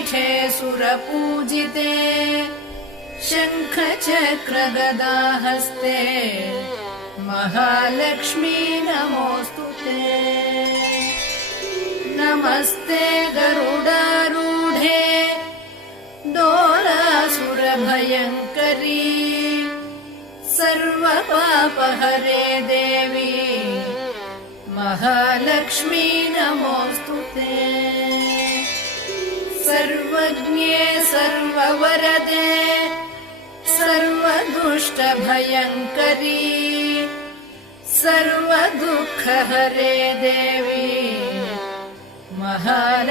शङ्खपीठे सुरपूजिते शङ्खचक्रगदाहस्ते महालक्ष्मी नमोऽस्तुते। नमस्ते गरुडारूढे दोलासुरभयङ्करी सर्वपापहरे देवी महालक्ष्मी नमोऽस्तुते। सर्वज्ञे सर्ववरदे सर्वदुष्टभयङ्करी सर्वदुःखहरे देवी महालक्ष्मी